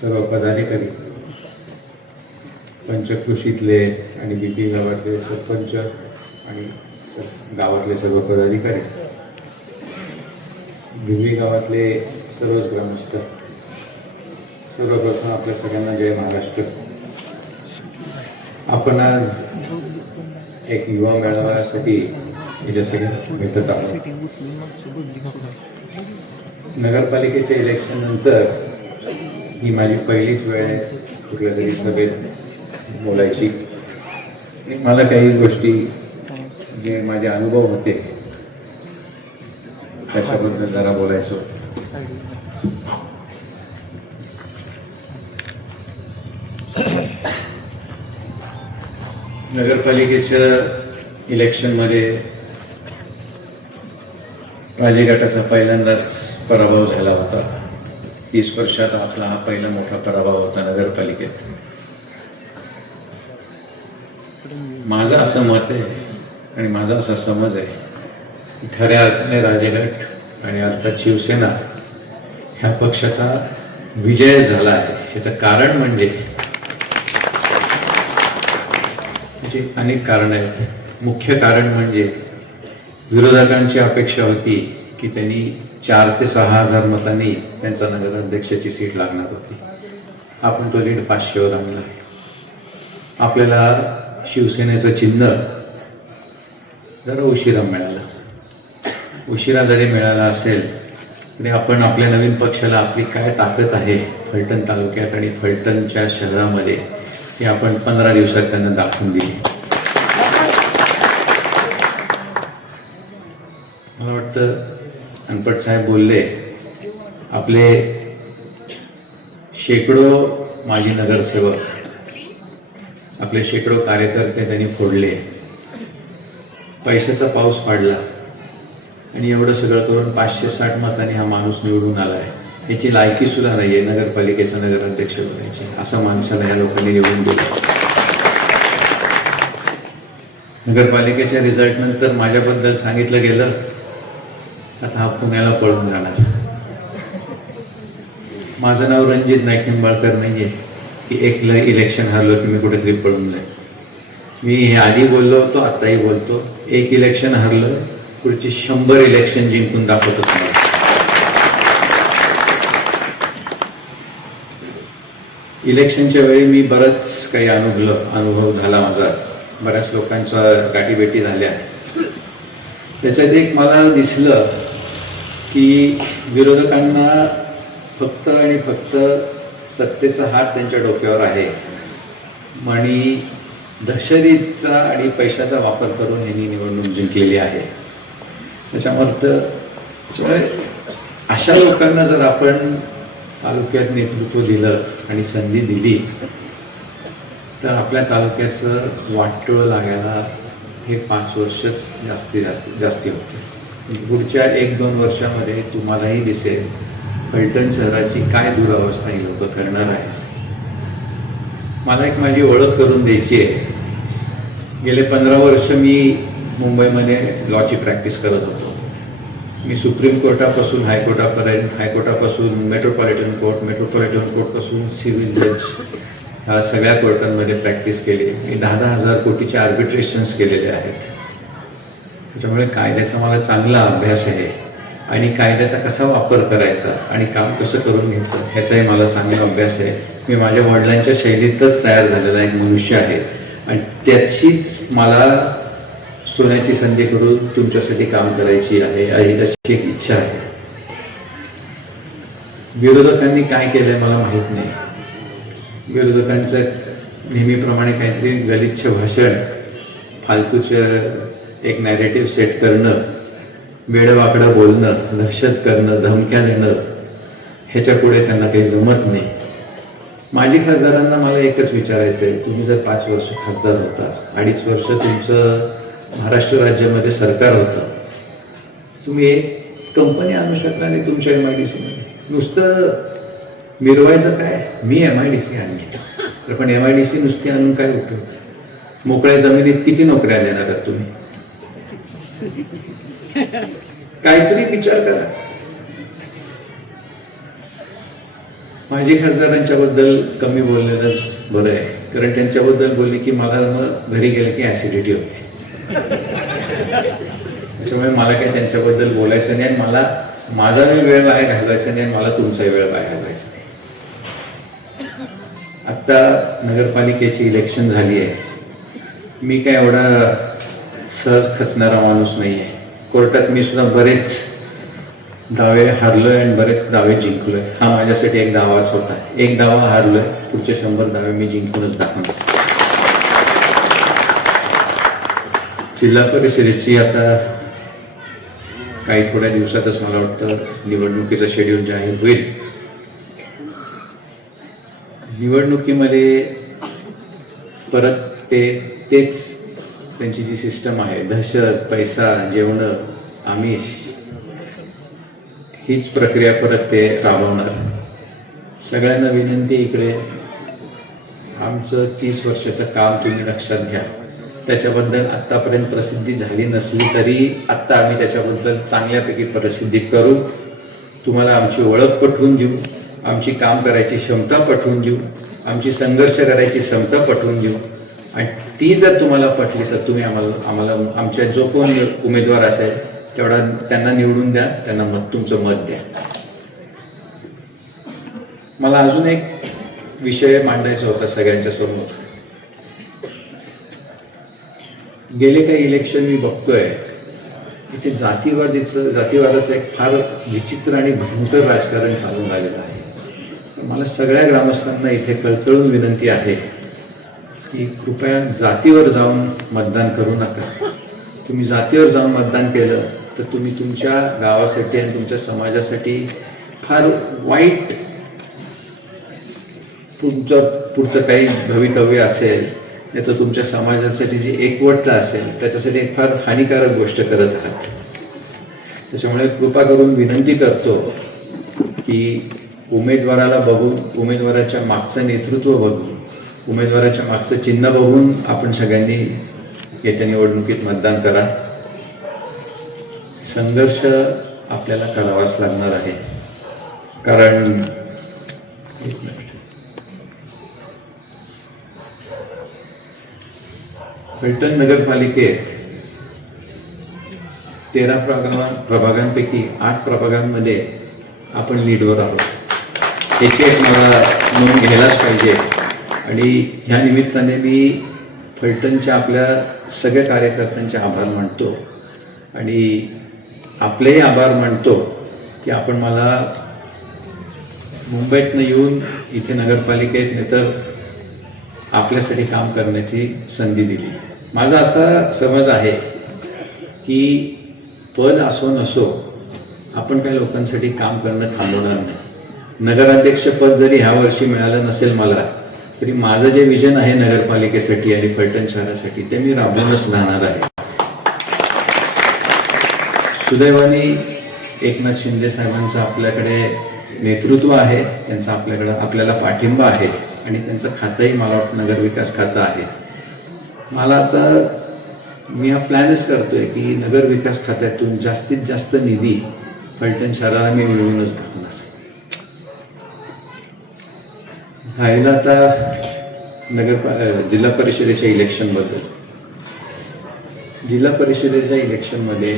सर्व पदाधिकारी पंचकृषीतले आणि बीपी गावातले सरपंच आणि गावातले सर्व पदाधिकारी भिवी गावातले सर्वच ग्रामस्थ. सर्वप्रथम आपल्या सगळ्यांना जय महाराष्ट्र. आपण आज एक युवा मेळाव्यासाठी इथे सगळ्या भेटत आहोत. नगरपालिकेच्या इलेक्शन नंतर ही माझी पहिलीच वेळ आहे कुठल्या तरी सभेत बोलायची. मला काही गोष्टी जे माझे अनुभव होते त्याच्याबद्दल जरा बोलायचो नगरपालिकेच्या इलेक्शनमध्ये राजेगटाचा पहिल्यांदाच पराभव झाला होता. तीस वर्षात आपला हा पहिला मोठा पराभव होता नगरपालिकेत. माझं असं मत आहे आणि माझा असा समज आहे की खऱ्या अर्थाने राजेगट आणि अर्थात शिवसेना ह्या पक्षाचा विजय झाला आहे. याचं कारण म्हणजे त्याची अनेक कारण आहेत. मुख्य कारण म्हणजे विरोधकांची अपेक्षा होती की त्यांनी चार ते सहा हजार मतांनी त्यांचा नगराध्यक्षाची सीट लागणार होती. आपण तो लीड पाचशेवर आणला. आपल्याला शिवसेनेचं चिन्ह जरा उशिरा मिळालं. उशिरा जरी मिळाला असेल तरी आपण आपल्या नवीन पक्षाला आपली काय ताकद आहे फलटण तालुक्यात आणि फलटणच्या शहरामध्ये हे आपण पंधरा दिवसात त्यांना दाखवून दिली. मला वाटतं अनपट साहेब बोलले आपले शेकडो माजी नगरसेवक आपले शेकडो कार्यकर्ते त्यांनी फोडले. पैशाचा पाऊस पाडला आणि एवढं सगळं करून पाचशे साठ मतांनी हा माणूस निवडून आलाय. याची लायकी सुद्धा नाहीये नगरपालिकेचा नगराध्यक्ष बनायची असं माणसाला या लोकांनी निवडून दिलं. नगरपालिकेच्या रिझल्ट नंतर माझ्याबद्दल सांगितलं गेलं. आता हा पुण्याला पळून जाणार. माझं नाव रणजित नाईक निंबाळकर नाहीये. की एक इलेक्शन हरलो की मी कुठेतरी पळून जाईल मी हे आधी बोललो होतो आताही बोलतो. एक इलेक्शन हरलं पुढची शंभर इलेक्शन जिंकून दाखवतो तुम्हाला. इलेक्शनच्या वेळी मी बरंच काही अनुभव अनुभव झाला माझा. बऱ्याच लोकांच्या गाठीभेटी झाल्या. त्याच्यात एक मला दिसलं की विरोधकांना फक्त आणि फक्त सत्तेचा हात त्यांच्या डोक्यावर आहे. आणि दहशतीचा आणि पैशाचा वापर करून यांनी निवडणूक जिंकलेली आहे. त्याच्यामुळे अशा लोकांना जर आपण तालुक्यात नेतृत्व दिलं आणि संधी दिली तर आपल्या तालुक्याचं वाटोळ लागायला हे पाच वर्षच जास्ती जास्ती होते. पुढच्या एक दोन वर्षामध्ये तुम्हालाही दिसेल फलटण शहराची काय दुरावस्था ही लोक करणार आहे मला एक माझी ओळख करून द्यायची आहे. गेले पंधरा वर्ष मी मुंबईमध्ये लॉची प्रॅक्टिस करत होतो. मी सुप्रीम कोर्टापासून हायकोर्टापर्यंत हायकोर्टापासून मेट्रोपॉलिटन कोर्ट मेट्रोपॉलिटन कोर्टपासून सिव्हिल जज ह्या सगळ्या कोर्टांमध्ये प्रॅक्टिस केली. मी दहा दहा हजार कोटीचे आर्बिट्रेशन्स केलेले आहेत. त्याच्यामुळे कायद्याचा मला चांगला अभ्यास आहे. आणि कायद्याचा कसा वापर करायचा आणि काम कसं करून घ्यायचं ह्याचाही मला चांगला अभ्यास आहे. मी माझ्या वडिलांच्या शैलीतच तयार झालेला एक मनुष्य आहे. आणि त्याचीच मला सोन्याची संधी करून तुमच्यासाठी काम करायची आहे आणि अशी एक इच्छा आहे. विरोधकांनी काय केलंय मला माहीत नाही. विरोधकांचं नेहमीप्रमाणे काहीतरी गलिच्छ भाषण फालतूचं एक नॅरेटिव्ह सेट करणं वेडवाकडं बोलणं दहशत करणं धमक्या देणं ह्याच्या पुढे त्यांना काही जमत नाही. माजी खासदारांना मला एकच विचारायचं आहे तुम्ही जर पाच वर्ष खासदार होता अडीच वर्ष तुमचं महाराष्ट्र राज्यामध्ये सरकार होतं तुम्ही एक कंपनी आणू शकता नाही तुमच्या एम आय डी सीमध्ये नुसतं मिरवायचं काय? मी एम आय डी सी आणली. तर पण एम आय डी सी नुसती आणून काय होतं? मोकळ्या जमिनीत किती नोकऱ्या देणार तुम्ही? काहीतरी विचार करा. माझी खासदारांच्याबद्दल कमी बोललेलंच बरं आहे. कारण त्यांच्याबद्दल बोलले की मला मग घरी गेलं की ऍसिडिटी होते. त्याच्यामुळे मला काही त्यांच्याबद्दल बोलायचं नाही आणि मला माझाही वेळ बाहेर घालवायचा नाही आणि मला तुमचाही वेळ बाहेर घालवायचा नाही. आत्ता नगरपालिकेची इलेक्शन झाली आहे. मी काय एवढा सहज खचणारा माणूस नाही आहे कोर्टात मी सुद्धा बरेच दावे हारलोय आणि बरेच दावे जिंकलोय. हा माझ्यासाठी एक दावाच होता. एक दावा हारलोय. पुढचे शंभर दावे मी जिंकूनच दाखवणार. जिल्हा परिषदेची आता काही थोड्या दिवसातच मला वाटतं निवडणुकीचं शेड्यूल जाहीर होईल. निवडणुकीमध्ये परत ते तेच त्यांची जी सिस्टम आहे दहशत पैसा जेवणं आमिष हीच प्रक्रिया परत ते राबवणार सगळ्यांना विनंती इकडे आमचं तीस वर्षाचं काम तुम्ही लक्षात घ्या. त्याच्याबद्दल आत्तापर्यंत प्रसिद्धी झाली नसली तरी आत्ता आम्ही त्याच्याबद्दल चांगल्यापैकी प्रसिद्धी करू. तुम्हाला आमची ओळख पटवून देऊ. आमची काम करायची क्षमता पटवून देऊ. आमची संघर्ष करायची क्षमता पटवून देऊ. आणि ती जर तुम्हाला पटली तर तुम्ही आम्हाला आम्हाला आमच्या जो कोण उमेदवार असेल तेवढा त्यांना निवडून द्या त्यांना मत तुमचं मत द्या. मला अजून एक विषय मांडायचा होता सगळ्यांच्या समोर. गेले काही इलेक्शन मी बघतोय इथे जातीवादीचं जातीवादाचं एक फार विचित्र आणि भयंकर राजकारण चालून राहिलेलं आहे. मला सगळ्या ग्रामस्थांना इथे कळकळून विनंती आहे की कृपया जातीवर जाऊन मतदान करू नका. तुम्ही जातीवर जाऊन मतदान केलं तर तुम्ही तुमच्या गावासाठी आणि तुमच्या समाजासाठी फार वाईट तुमचं पुढचं काही भवितव्य असेल नाही तर तुमच्या समाजासाठी जी एकवटता असेल त्याच्यासाठी एक फार हानिकारक गोष्ट करत आहात. त्याच्यामुळे कृपा करून विनंती करतो की उमेदवाराला बघून उमेदवाराच्या मागचं नेतृत्व बघून उमेदवाराच्या मागचं चिन्ह बघून आपण सगळ्यांनी येत्या निवडणुकीत मतदान करा. संघर्ष आपल्याला करावाच लागणार आहे. कारण फलटण नगरपालिकेत तेरा प्रभागा प्रभागांपैकी आठ प्रभागांमध्ये आपण लीडवर आहोत. याची एक मला नोंद घ्यायलाच पाहिजे. आणि ह्या निमित्ताने मी फलटणच्या आपल्या सगळ्या कार्यकर्त्यांचे आभार मानतो. आणि आपलेही आभार मानतो की आपण मला मुंबईतनं येऊन इथे नगरपालिकेत नाही तर आपल्यासाठी काम करण्याची संधी दिली. माझा असा समज आहे की पद असो नसो आपण काही लोकांसाठी काम करणं थांबवणार नाही. नगराध्यक्ष पद जरी ह्या वर्षी मिळालं नसेल मला तरी माझं जे विजन आहे नगरपालिकेसाठी आणि फलटण शहरासाठी ते मी राबवूनच राहणार आहे. सुदैवाने एकनाथ शिंदे साहेबांचं आपल्याकडे नेतृत्व आहे त्यांचा आपल्याकडे आपल्याला पाठिंबा आहे आणि त्यांचं खातंही मला वाटतं नगरविकास खातं आहे. मला आता मी हा प्लॅनच करतोय की नगरविकास खात्यातून जास्तीत जास्त निधी फलटण शहराला मी मिळवूनच टाकणार. राहिलं आता नगर जिल्हा परिषदेच्या इलेक्शनबद्दल जिल्हा परिषदेच्या इलेक्शनमध्ये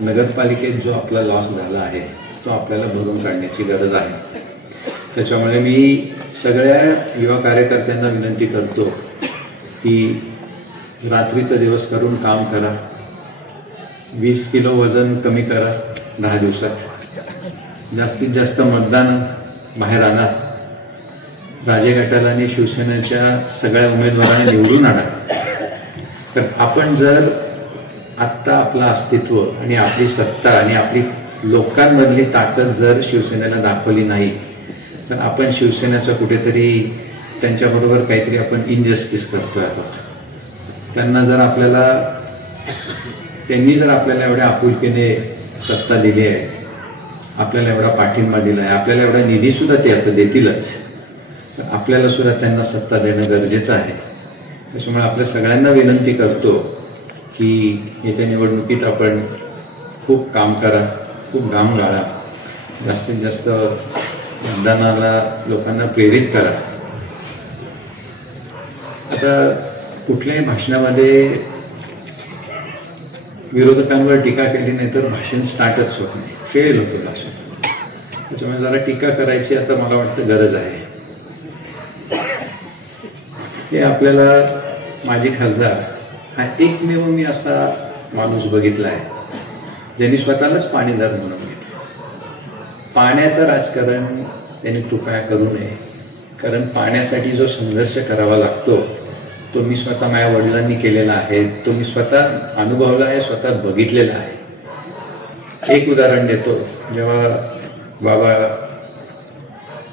नगरपालिकेत जो आपला लॉस झाला आहे तो आपल्याला भरून काढण्याची गरज आहे. त्याच्यामुळे मी सगळ्या युवा कार्यकर्त्यांना विनंती करतो की रात्रीचा दिवस करून काम करा. वीस किलो वजन कमी करा दहा दिवसात. जास्तीत जास्त मतदान बाहेर आणा. राजे गटाला आणि शिवसेनेच्या सगळ्या उमेदवारांनी निवडून आणा. तर आपण जर आत्ता आपलं अस्तित्व आणि आपली सत्ता आणि आपली लोकांमधली ताकद जर शिवसेनेला दाखवली नाही तर आपण शिवसेनेचं कुठेतरी त्यांच्याबरोबर काहीतरी आपण इनजस्टिस करतोय आहोत त्यांना जर आपल्याला त्यांनी जर आपल्याला एवढ्या आपुलकीने सत्ता दिली आहे आपल्याला एवढा पाठिंबा दिला आहे आपल्याला एवढा निधीसुद्धा ते आता देतीलच. तर आपल्याला सुद्धा त्यांना सत्ता देणं गरजेचं आहे. त्याच्यामुळे आपल्या सगळ्यांना विनंती करतो की येत्या निवडणुकीत आपण खूप काम करा खूप घाम गाळा जास्तीत जास्त मतदानाला लोकांना प्रेरित करा. आता कुठल्याही भाषणामध्ये विरोधकांवर टीका केली नाही तर भाषण स्टार्टच होत नाही. फेल होतो भाषण. त्याच्यामुळे जरा टीका करायची आता मला वाटतं गरज आहे. की आपल्याला माजी खासदार हा एकमेव मी असा माणूस बघितला आहे ज्यांनी स्वतःलाच पाणीदार म्हणून घेतलं. पाण्याचं राजकारण त्यांनी कृपया करू नये कारण पाण्यासाठी जो संघर्ष करावा लागतो तो मी स्वतः माझ्या वडिलांनी केलेला आहे तो मी स्वतः अनुभवला आहे स्वतः बघितलेला आहे. एक उदाहरण देतो. जेव्हा बाबा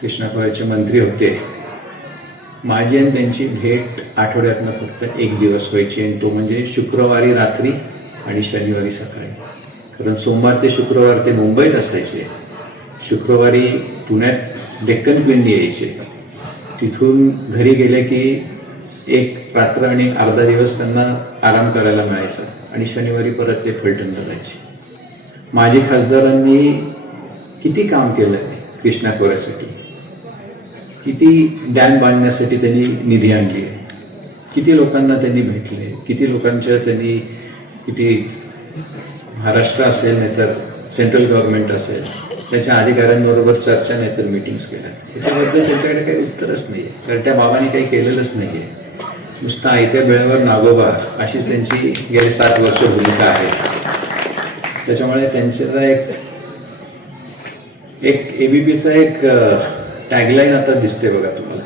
कृष्णापुराचे मंत्री होते माझी आणि त्यांची भेट आठवड्यातनं फक्त एक दिवस व्हायची आणि तो म्हणजे शुक्रवारी रात्री आणि शनिवारी सकाळी. कारण सोमवार ते शुक्रवार ते मुंबईत असायचे. शुक्रवारी पुण्यात डेक्कन क्वीन यायचे. तिथून घरी गेले की एक रात्र आणि अर्धा दिवस त्यांना आराम करायला मिळायचा आणि शनिवारी परत ते फलटणला जायचे. माजी खासदारांनी किती काम केलं कृष्णा खोऱ्यासाठी किती डॅम बांधण्यासाठी त्यांनी निधी आणली आहे? किती लोकांना त्यांनी भेटले किती लोकांच्या त्यांनी किती महाराष्ट्र असेल नाहीतर सेंट्रल गव्हर्नमेंट असेल त्याच्या अधिकाऱ्यांबरोबर चर्चा नाहीतर मिटिंग्स केल्या. त्याच्याबद्दल त्यांच्याकडे काही उत्तरच नाही आहे कारण त्या बाबांनी काही केलेलंच नाही आहे नुसतं आयत्या वेळेवर नागोबा अशीच त्यांची गेले सात वर्ष भूमिका आहे. त्याच्यामुळे त्यांच्याचा एक एक एबीपीचा एक टॅगलाईन आता दिसते बघा तुम्हाला.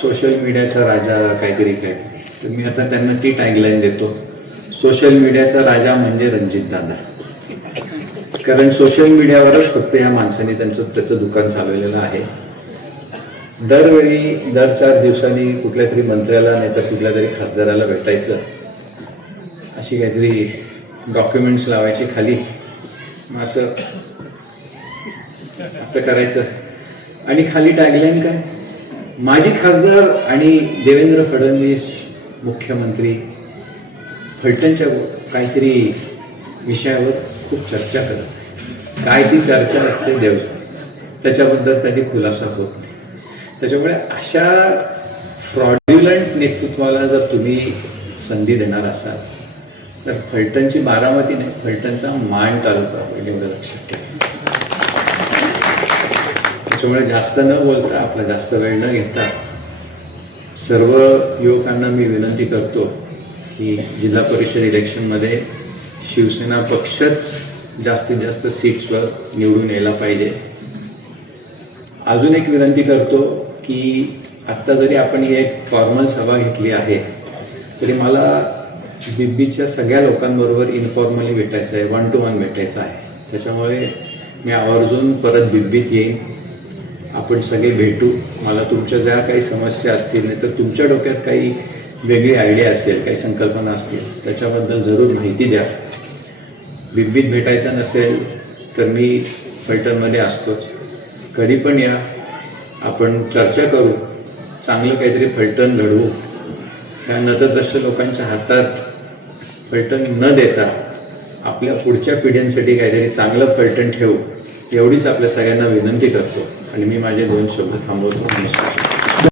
सोशल मीडियाचा राजा काहीतरी काय. तर मी आता त्यांना ती टॅगलाईन देतो. सोशल मीडियाचा राजा म्हणजे रणजित दादा. कारण सोशल मीडियावरच फक्त या माणसाने त्यांचं त्याचं दुकान चालवलेलं आहे. दरवेळी दर चार दिवसांनी कुठल्या तरी मंत्र्याला नाही तर कुठल्या तरी खासदाराला भेटायचं. अशी काहीतरी डॉक्युमेंट्स लावायची खाली. मग असं असं करायचं. आणि खाली टॅगलाईन काय? माजी खासदार आणि देवेंद्र फडणवीस मुख्यमंत्री. फलटणच्या काहीतरी विषयावर खूप चर्चा करत. काय ती चर्चा असते देव. त्याच्याबद्दल कधी खुलासा होत नाही. त्याच्यामुळे अशा फ्रॉड्युलंट नेतृत्वाला जर तुम्ही संधी देणार असाल तर फलटणची बारामती नाही फलटणचा मान तालुका म्हणजे एवढं लक्षात ठेवा. त्याच्यामुळे जास्त न बोलता आपला जास्त वेळ न घेता सर्व युवकांना मी विनंती करतो की जिल्हा परिषद इलेक्शनमध्ये शिवसेना पक्षच जास्तीत जास्त सीट्सवर निवडून यायला पाहिजे. अजून एक विनंती करतो की आत्ता जरी आपण ही एक फॉर्मल सभा घेतली आहे तरी मला बिब्बीच्या सगळ्या लोकांबरोबर इनफॉर्मली भेटायचं आहे वन टू वन भेटायचं आहे. त्याच्यामुळे मी आवर्जून परत बिब्बीत येईन. आपण सगळे भेटू. मला तुमच्या ज्या काही समस्या असतील नाही तर तुमच्या डोक्यात काही वेगळी आयडिया असेल काही संकल्पना असतील त्याच्याबद्दल जरूर माहिती द्या. बिबीत भेटायचं नसेल तर मी फलटणमध्ये असतोच कधी पण या. आपण चर्चा करू. चांगलं काहीतरी फलटण घडवू. त्या नतद्रष्ट लोकांच्या हातात फलटण न देता आपल्या पुढच्या पिढ्यांसाठी काहीतरी चांगलं फलटण ठेवू. एवढीच आपल्या सगळ्यांना विनंती करतो. आणि मी माझे दोन शब्द थांबवतो. नमस्कार